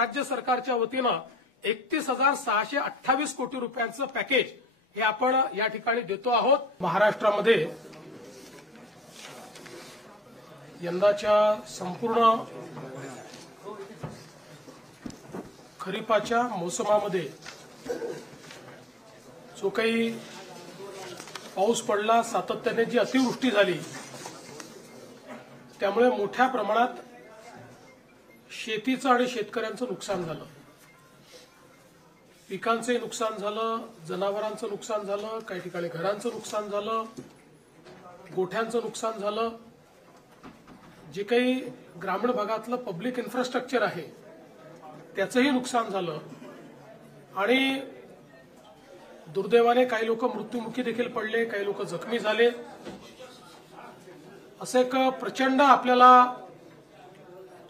राज्य सरकारच्या वतीनं 31,628 कोटी रुपयांचं पॅकेज हे आपण या ठिकाणी देतो आहोत। महाराष्ट्रामध्ये यंदाच्या संपूर्ण खरीपाच्या मोसमामध्ये जो काही पाऊस पडला, सातत्याने जी अतिवृष्टी झाली, त्यामुळे मोठ्या प्रमाणात शेतीचं आणि शेतकऱ्यांचं नुकसान झालं। पिकांचंही नुकसान झालं, जनावरांचं नुकसान झालं, काही ठिकाणी घरांचं नुकसान झालं, गोठ्यांचं नुकसान झालं। जे काही ग्रामीण भागातलं पब्लिक इन्फ्रास्ट्रक्चर आहे त्याचंही नुकसान झालं आणि दुर्दैवाने काही लोक मृत्युमुखी देखील पडले, काही लोक जखमी झाले। असं एक प्रचंड आपल्याला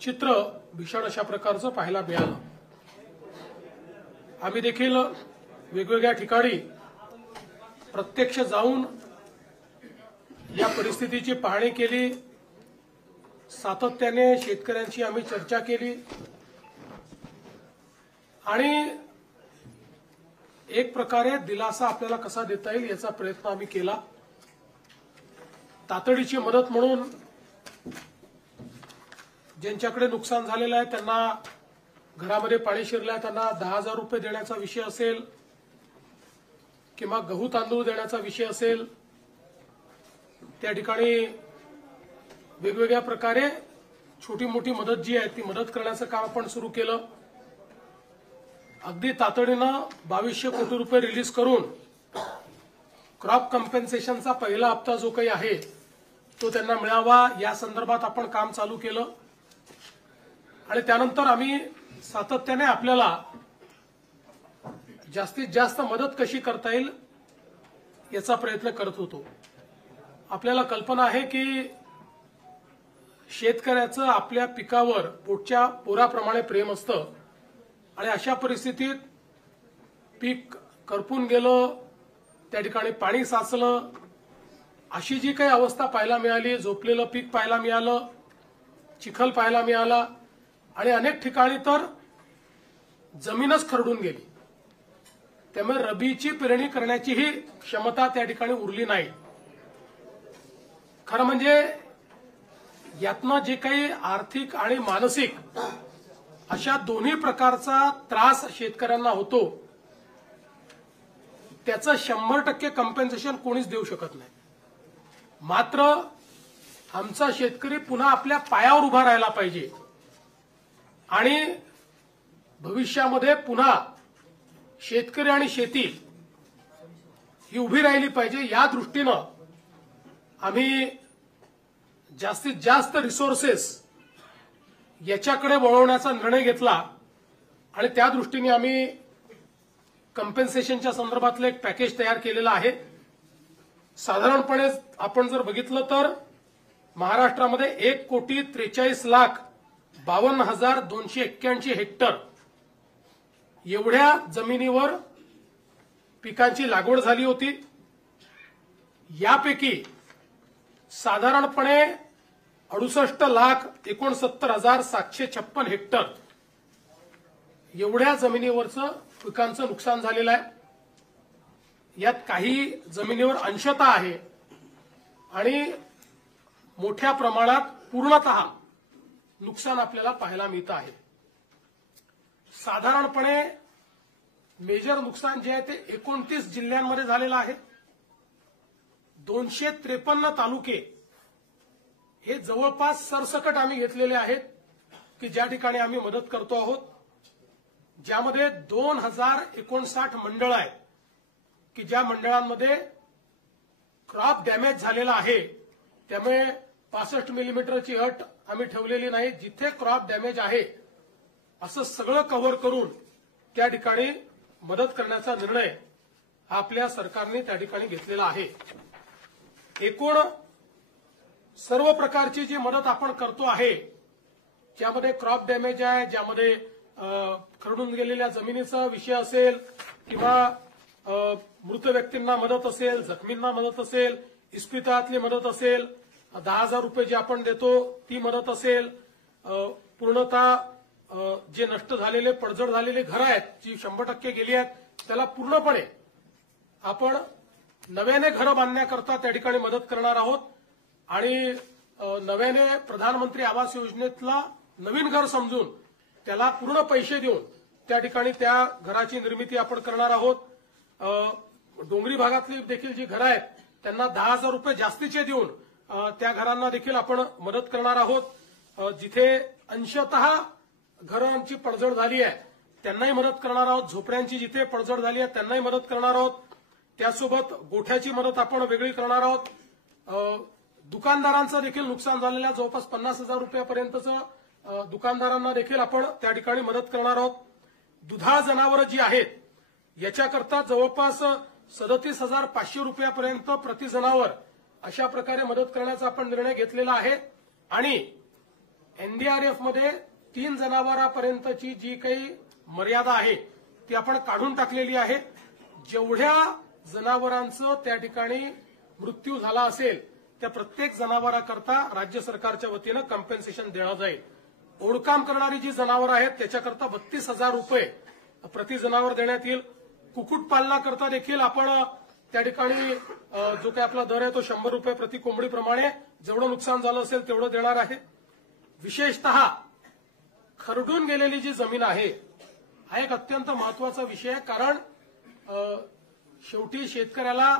चित्र भीषण अशा प्रकारचं पाहायला मिळालं। आम्ही देखील वेगवेगळ्या ठिकाणी प्रत्यक्ष जाऊन या परिस्थितीची पाहणी केली, सातत्याने शेतकऱ्यांशी आम्ही चर्चा केली आणि एक प्रकारे दिलासा आपल्याला कसा देता येईल याचा प्रयत्न आम्ही केला। तातडीची मदत म्हणून ज्यांच्याकडे नुकसान झालेलं आहे त्यांना घरामध्ये पाणी शिरलं आहे त्यांना 10,000 रुपये देण्याचा विषय असेल किंवा गहू तांदूळ देण्याचा विषय असेल, त्या ठिकाणी वेगवेगळ्या प्रकारे छोटी मोठी मदत जी आहे ती मदत करण्याचं काम आपण सुरू केलं। अगदी तातडीनं 2200 कोटी रुपये रिलीज करून क्रॉप कॉम्पेन्सेशनचा पहिला हप्ता जो काही आहे तो त्यांना मिळावा या संदर्भात आपण काम चालू केलं आणि त्यानंतर आम्ही सातत्याने आपल्याला जास्तीत जास्त मदत कशी करता येईल याचा प्रयत्न करत होतो। आपल्याला कल्पना आहे की शेतकऱ्याचं आपल्या पिकावर पोटच्या पोराप्रमाणे प्रेम असतं आणि अशा परिस्थितीत पीक करपून गेलं, त्या ठिकाणी पाणी साचलं, अशी जी काही अवस्था पाहायला मिळाली, झोपलेलं पीक पाहायला मिळालं, चिखल पाहायला मिळाला आणि अनेक ठिकाणी तर जमीनच खरडून गेली। त्यामुळे रबीची पेरणी करण्याचीही क्षमता त्या ठिकाणी उरली नाही। खरं म्हणजे यातनं जे काही आर्थिक आणि मानसिक अशा दोन्ही प्रकारचा त्रास शेतकऱ्यांना होतो त्याचं 100% कॉम्पेन्सेशन कोणीच देऊ शकत नाही। मात्र आमचा शेतकरी पुन्हा आपल्या पायावर उभा राहायला पाहिजे आणि भविष्यामध्ये पुन्हा शेतकरी आणि शेती ही उभी राहिली पाहिजे, या दृष्टीनं आम्ही जास्तीत जास्त रिसोर्सेस याच्याकडे वळवण्याचा निर्णय घेतला आणि त्या दृष्टीने आम्ही कॉम्पेन्सेशनच्या संदर्भातलं एक पॅकेज तयार केलेलं आहे। साधारणपणे आपण जर बघितलं तर महाराष्ट्रामध्ये 1,43,52,281 हेक्टर एवढ्या जमिनीवर पिकांची लागवड झाली होती। यापैकी साधारणपणे 68,69,756 हेक्टर एवढ्या जमिनीवरचं पिकांचं नुकसान झालेलं आहे। यात काही जमिनीवर अंशतः आहे आणि मोठ्या प्रमाणात पूर्णतः नुकसान आपल्याला पाहायला मिळतं आहे। साधारणपणे मेजर नुकसान जे आहे ते 29 जिल्ह्यांमध्ये झालेलं आहे। 253 तालुके हे जवळपास सरसकट आम्ही घेतलेले आहेत की ज्या ठिकाणी आम्ही मदत करतो आहोत, ज्यामध्ये 2059 मंडळ आहेत की ज्या मंडळांमध्ये क्रॉप डॅमेज झालेला आहे। त्यामुळे 65 मिलीमीटरची अट आम्ही ठेवलेली नाही, जिथे क्रॉप डॅमेज आहे असं सगळं कव्हर करून त्या ठिकाणी मदत करण्याचा निर्णय आपल्या सरकारने त्या ठिकाणी घेतलेला आहे। एकूण सर्व प्रकारची जी मदत आपण करतो आहे, ज्यामध्ये क्रॉप डॅमेज आहे, ज्यामध्ये खरडून गेलेल्या जमिनीचा विषय असेल किंवा मृत व्यक्तींना मदत असेल, जखमींना मदत असेल, इस्पितळातली मदत असेल, 10,000 रुपये जी आपण देतो ती मदत असेल, पूर्णतः जे नष्ट झालेले पडझड झालेले घरं आहेत जी 100% गेली आहेत त्याला पूर्णपणे आपण नव्याने घरं बांधण्याकरता त्या ठिकाणी मदत करणार आहोत आणि नव्याने प्रधानमंत्री आवास योजनेतला नवीन घर समजून त्याला पूर्ण पैसे देऊन त्या ठिकाणी त्या घराची निर्मिती आपण करणार आहोत. डोंगरी भागातली देखील जी घरं आहेत त्यांना 10,000 रुपये जास्तीचे देऊन त्या घरांना देखील आपण मदत करणार आहोत. जिथे अंशतः घरांची पडझड झाली आहे त्यांनाही मदत करणार आहोत. झोपड्यांची जिथे पडझड झाली आहे त्यांनाही मदत करणार आहोत. त्यासोबत गोठ्याची मदत आपण वेगळी करणार आहोत. दुकानदारांचं देखील नुकसान झालेल्या जवळपास 50,000 रुपयापर्यंतचं दुकानदारांना देखील आपण त्या ठिकाणी मदत करणार आहोत. दुधाळ जनावरं जी आहेत याच्याकरता जवळपास 37,500 रुपयापर्यंत प्रति जनावर अशा प्रकारे मदत करण्याचा आपण निर्णय घेतलेला आहे आणि एनडीआरएफमध्ये 3 जनावरांपर्यंतची जी काही मर्यादा आहे ती आपण काढून टाकलेली आहे. जेवढ्या जनावरांचं त्या ठिकाणी मृत्यू झाला असेल त्या प्रत्येक जनावराकरता राज्य सरकारच्या वतीनं कॉम्पेन्सेशन देण्यात जाईल. ओढकाम करणारी जी जनावरं आहेत त्याच्याकरता 32,000 रुपये प्रति जनावर देण्यात येईल. कुक्कुटपालनाकरता देखील आपण त्या ठिकाणी जो काही आपला दर आहे तो 100 रुपये प्रति कोंबडीप्रमाणे जेवढं नुकसान झालं असेल तेवढं देणार आहे. विशेषतः खरडून गेलेली जी जमीन आहे हा एक अत्यंत महत्वाचा विषय आहे कारण शेवटी शेतकऱ्याला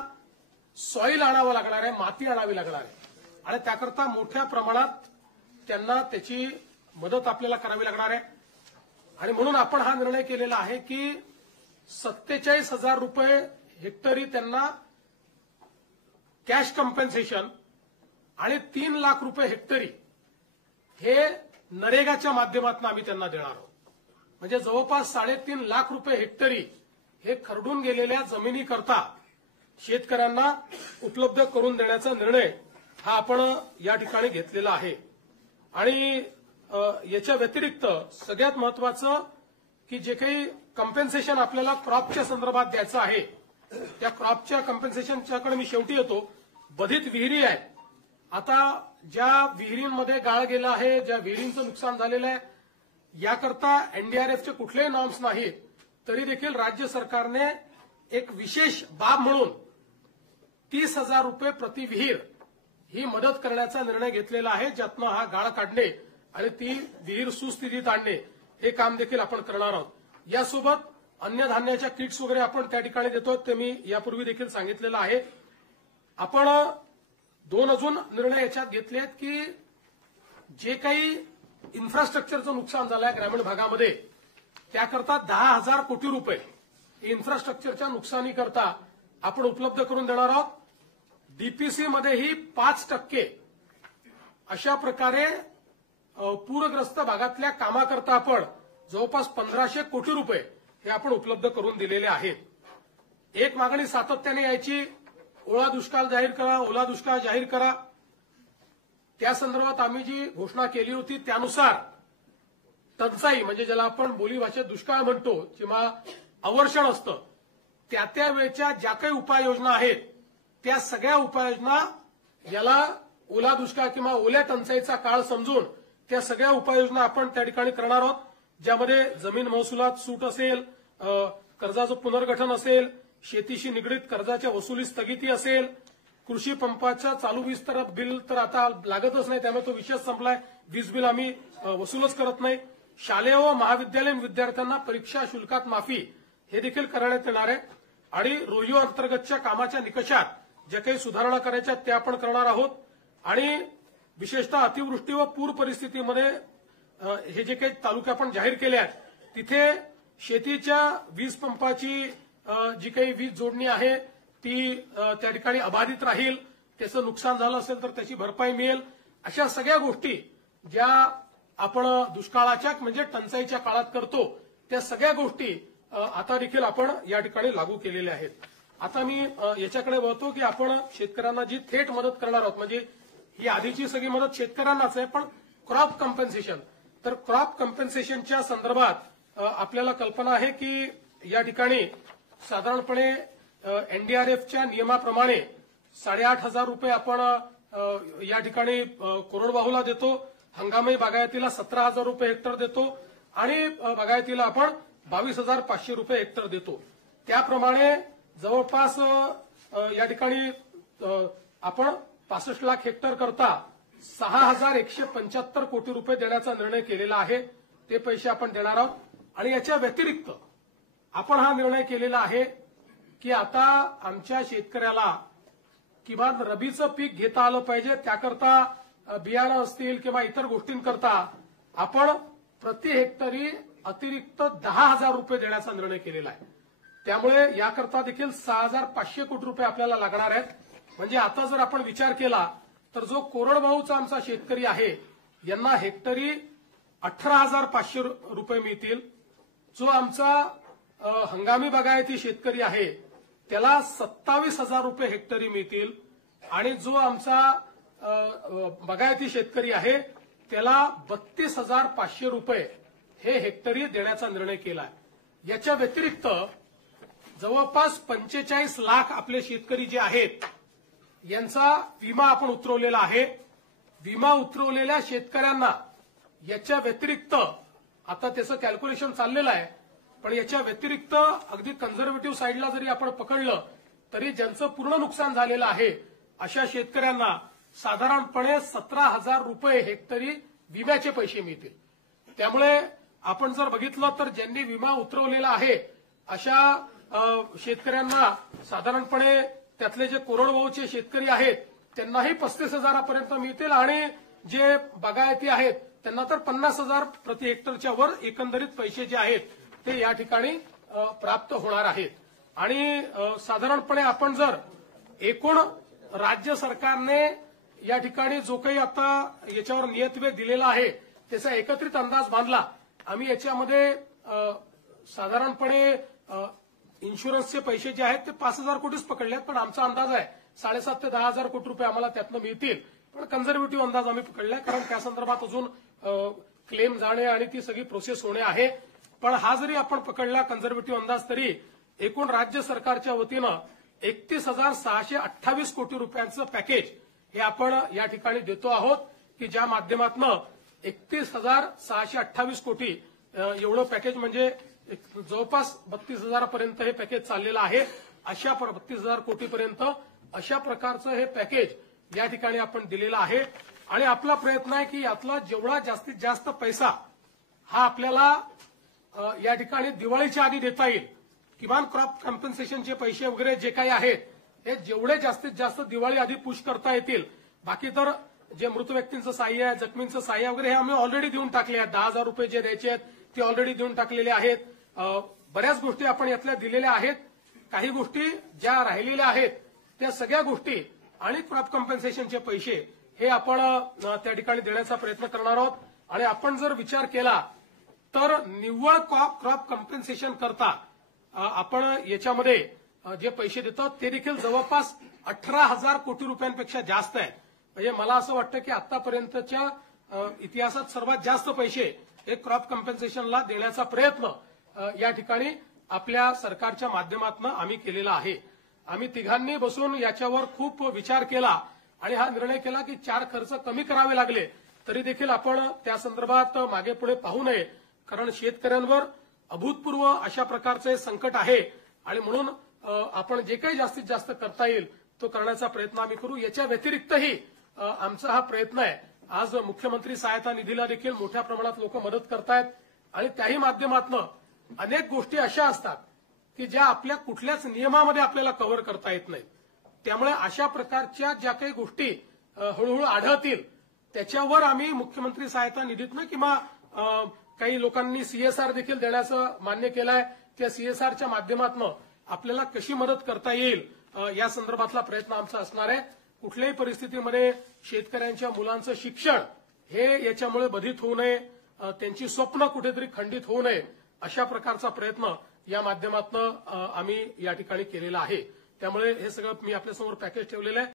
सॉईल आणावं लागणार आहे, माती आणावी लागणार आहे आणि त्याकरता मोठ्या प्रमाणात त्यांना त्याची मदत आपल्याला करावी लागणार आहे आणि म्हणून आपण हा निर्णय केलेला आहे की 47,000 रुपये हेक्टरी त्यांना कॅश कॉम्पेन्सेशन आणि 3 लाख रुपये हेक्टरी हे नरेगाच्या माध्यमातून आम्ही त्यांना देणार आहोत. म्हणजे जवळपास 3.5 लाख रुपये हेक्टरी हे खरडून गेलेल्या जमिनीकरता शेतकऱ्यांना उपलब्ध करून देण्याचा निर्णय हा आपण या ठिकाणी घेतलेला आहे. आणि याच्या व्यतिरिक्त सगळ्यात महत्वाचं की जे काही कॉम्पेन्सेशन आपल्याला क्रॉपच्या संदर्भात द्यायचं आहे त्या क्रॉपच्या कॉम्पेन्सेशनच्याकडे मी शेवटी येतो. बाधित विहिरी आहेत. आता ज्या विहिरींमध्ये गाळ गेला आहे, ज्या विहिरींचं नुकसान झालेलं आहे याकरता एनडीआरएफचे कुठलेही नॉर्म्स नाहीत तरी देखील राज्य सरकारने एक विशेष बाब म्हणून 30,000 रुपये प्रति विहीर ही मदत करण्याचा निर्णय घेतलेला आहे ज्यातनं हा गाळ काढणे आणि ती विहीर सुस्थितीत आणणे हे काम देखील आपण करणार आहोत. यासोबत अन्नधान्याच्या किट्स वगैरे आपण त्या ठिकाणी देतो ते मी यापूर्वी देखील सांगितलेलं आहे. आपण 2 अजून निर्णय याच्यात घेतले आहेत की जे काही इन्फ्रास्ट्रक्चरचं नुकसान झालं आहे ग्रामीण भागामध्ये त्याकरता 10,000 कोटी रुपये इन्फ्रास्ट्रक्चरच्या नुकसानीकरता आपण उपलब्ध करून देणार आहोत. डीपीसीमध्येही 5% अशा प्रकारे पूरग्रस्त भागातल्या कामाकरता आपण जवळपास 1,500 कोटी रुपये हे आपण उपलब्ध करून दिलेले आहेत. एक मागणी सातत्याने यायची, ओला दुष्काळ जाहीर करा, ओला दुष्काळ जाहीर करा. त्या संदर्भात आम्ही जी घोषणा केली होती त्यानुसार टंचाई म्हणजे ज्याला आपण बोलीभाषेत दुष्काळ म्हणतो किंवा अवर्षण असतं त्या वेळच्या ज्या काही उपाययोजना आहेत त्या सगळ्या उपाययोजना याला ओला दुष्काळ किंवा ओल्या टंचाईचा काळ समजून त्या सगळ्या उपाययोजना आपण त्या ठिकाणी करणार आहोत. ज्यामध्ये जमीन महसुलात सूट असेल, कर्जाचं पुनर्गठन असेल, शेतीशी निगडीत कर्जाच्या वसुली स्थगिती असेल, कृषी पंपाच्या चालू वीज तर बिल तर आता लागतच नाही त्यामुळे तो विषय संपलाय. वीज बिल आम्ही वसूलच करत नाही. शालेय व महाविद्यालयीन विद्यार्थ्यांना परीक्षा शुल्कात माफी हे देखील करण्यात येणार आहे आणि रोहिओ अंतर्गतच्या कामाच्या निकषात ज्या काही सुधारणा करायच्या त्या आपण करणार आहोत. आणि विशेषतः अतिवृष्टी व पूर परिस्थितीमध्ये हे जे काही तालुके आपण जाहीर केले आहेत तिथे शेतीच्या वीज पंपाची जी काही वीज जोडणी आहे ती त्या ठिकाणी अबाधित राहील. त्याचं नुकसान झालं असेल तर त्याची भरपाई मिळेल. अशा सगळ्या गोष्टी ज्या आपण दुष्काळाच्या म्हणजे टंचाईच्या काळात करतो त्या सगळ्या गोष्टी आता देखील आपण या ठिकाणी लागू केलेल्या आहेत. आता मी याच्याकडे वळतो की आपण शेतकऱ्यांना जी थेट मदत करणार आहोत म्हणजे ही आधीची सगळी मदत शेतकऱ्यांनाच आहे पण क्रॉप कॉम्पेन्सेशन. तर क्रॉप कॉम्पेन्सेशनच्या संदर्भात आपल्याला कल्पना आहे की या ठिकाणी साधारणपणे एनडीआरएफच्या नियमाप्रमाणे 8,500 रुपये आपण या ठिकाणी कोरडवाहूला देतो. हंगामी बागायतीला 17,000 रुपये हेक्टर देतो. आणि बागायतीला आपण 22,500 रुपये हेक्टर देतो. त्याप्रमाणे जवळपास या ठिकाणी आपण 65 लाख हेक्टर करता 6,175 कोटी रुपये देण्याचा निर्णय केलेला आहे. ते पैसे आपण देणार आहोत. आणि याच्या व्यतिरिक्त आपण हा निर्णय केलेला आहे की आता आमच्या शेतकऱ्याला किमान रबीचं पीक घेता आलं पाहिजे. त्याकरता बियाणं असतील किंवा इतर गोष्टींकरता आपण प्रति हेक्टरी अतिरिक्त 10,000 रुपये देण्याचा निर्णय केलेला आहे. त्यामुळे याकरता देखील 6,500 कोटी रुपये आपल्याला लागणार आहेत. म्हणजे आता जर आपण विचार केला तर जो कोरडवाहूचा आमचा शेतकरी आहे यांना हेक्टरी 18,500 रुपये मिळतील. जो आमचा हंगामी बागायती शेतकरी आहे त्याला 27,000 रुपये हेक्टरी मिळतील. आणि जो आमचा बागायती शेतकरी आहे त्याला 32,500 रुपये हे हेक्टरी देण्याचा निर्णय केला आहे. याच्या व्यतिरिक्त जवळपास 45 लाख आपले शेतकरी जे आहेत यांचा विमा आपण उतरवलेला आहे. विमा उतरवलेल्या शेतकऱ्यांना याच्या व्यतिरिक्त आता त्याचं कॅल्क्युलेशन चाललेलं आहे, पण याच्या व्यतिरिक्त अगदी कन्झर्वेटिव्ह साईडला जरी आपण पकडलं तरी ज्यांचं पूर्ण नुकसान झालेलं आहे अशा शेतकऱ्यांना साधारणपणे 17,000 रुपये हेक्टरी विम्याचे पैसे मिळतील. त्यामुळे आपण जर बघितलं तर ज्यांनी विमा उतरवलेला आहे अशा शेतकऱ्यांना साधारणपणे त्यातले जे कोरडवाहूचे शेतकरी आहेत त्यांनाही 35,000 पर्यंत मिळतील आणि जे बागायती आहेत त्यांना तर 50,000 प्रति हेक्टरच्या वर एकंदरीत पैसे जे आहेत ते या ठिकाणी प्राप्त होणार आहेत. आणि साधारणपणे आपण जर एकूण राज्य सरकारने या ठिकाणी जो काही आता याच्यावर नियतवेध दिलेला आहे त्याचा एकत्रित अंदाज बांधला. आम्ही याच्यामध्ये साधारणपणे इन्शुरन्सचे पैसे जे आहेत ते 5,000 कोटीच पकडले आहेत, पण आमचा अंदाज आहे 7,500 ते 10,000 कोटी रुपये आम्हाला त्यातनं मिळतील. पण कन्झर्वेटिव्ह अंदाज आम्ही पकडलाय कारण त्या संदर्भात अजून क्लेम जाणे आणि ती सगळी प्रोसेस होणे आहे. पण हा जरी आपण पकडला कन्झर्वेटिव्ह अंदाज तरी एकूण राज्य सरकारच्या वतीनं 31,628 कोटी रुपयांचं पॅकेज हे आपण या ठिकाणी देतो आहोत की ज्या माध्यमातून 31,628 कोटी एवढं पॅकेज म्हणजे जवळपास 32,000 पर्यंत हे पॅकेज चाललेलं आहे. अशा 32,000 कोटीपर्यंत अशा प्रकारचं हे पॅकेज या ठिकाणी आपण दिलेलं आहे. आणि आपला प्रयत्न आहे की यातला जेवढा जास्तीत जास्त पैसा हा आपल्याला या ठिकाणी दिवाळीच्या आधी देता येईल. किमान क्रॉप कॉम्पन्सेशनचे पैसे वगैरे जे काही आहेत हे जेवढे जास्तीत जास्त दिवाळी आधी पुश करता येतील. बाकी तर जे मृत व्यक्तींचं सहाय्य आहे, जखमींचं सहाय्य वगैरे हे आम्ही ऑलरेडी देऊन टाकले आहेत. 10,000 रुपये जे द्यायचे आहेत ते ऑलरेडी देऊन टाकलेले आहेत. बऱ्याच गोष्टी आपण यातल्या दिलेल्या आहेत. काही गोष्टी ज्या राहिलेल्या आहेत त्या सगळ्या गोष्टी आणि क्रॉप कॉम्पन्सेशनचे पैसे हे आपण त्या ठिकाणी देण्याचा प्रयत्न करणार आहोत. आणि आपण जर विचार केला तर निव्वळ क्रॉप कॉम्पन्सेशन करता आपण याच्यामध्ये जे पैसे देतो ते देखील जवळपास 18,000 कोटी रुपयांपेक्षा जास्त आहेत. म्हणजे मला असं वाटतं की आतापर्यंतच्या इतिहासात सर्वात जास्त पैसे हे क्रॉप कॉम्पन्सेशनला देण्याचा प्रयत्न या ठिकाणी आपल्या सरकारच्या माध्यमातून आम्ही केलेला आहे. आम्ही तिघांनी बसून याच्यावर खूप विचार केला आणि हा निर्णय केला की 4 खर्च कमी करावे लागले तरी देखील आपण त्या संदर्भात मागे पुढे पाहू नये. कारण शेतकऱ्यांवर अभूतपूर्व अशा प्रकारचे संकट आहे आणि म्हणून आपण जे काही जास्तीत जास्त करता येईल तो करण्याचा प्रयत्न आम्ही करू. याच्या व्यतिरिक्तही आमचा हा प्रयत्न आहे. आज मुख्यमंत्री सहायता निधीला देखील मोठ्या प्रमाणात लोक मदत करतायत आणि त्याही माध्यमातून अनेक गोष्टी अशा असतात की ज्या आपल्या कुठल्याच नियमामध्ये आपल्याला कव्हर करता येत नाहीत. त्यामुळे अशा प्रकारच्या ज्या काही गोष्टी हळूहळू आढळतील त्याच्यावर आम्ही मुख्यमंत्री सहायता निधीतनं किंवा काही लोकांनी सीएसआर देखील देण्याचं मान्य केलं आहे. त्या सीएसआरच्या माध्यमातून आपल्याला कशी मदत करता येईल या संदर्भातला प्रयत्न आमचा असणार आहे. कुठल्याही परिस्थितीमध्ये शेतकऱ्यांच्या मुलांचं शिक्षण हे याच्यामुळे बाधित होऊ नये, त्यांची स्वप्न कुठेतरी खंडित होऊ नये अशा प्रकारचा प्रयत्न या माध्यमातून आम्ही या ठिकाणी केलेला आहे. त्यामुळे हे सगळं मी आपल्यासमोर पॅकेज ठेवलेलं आहे.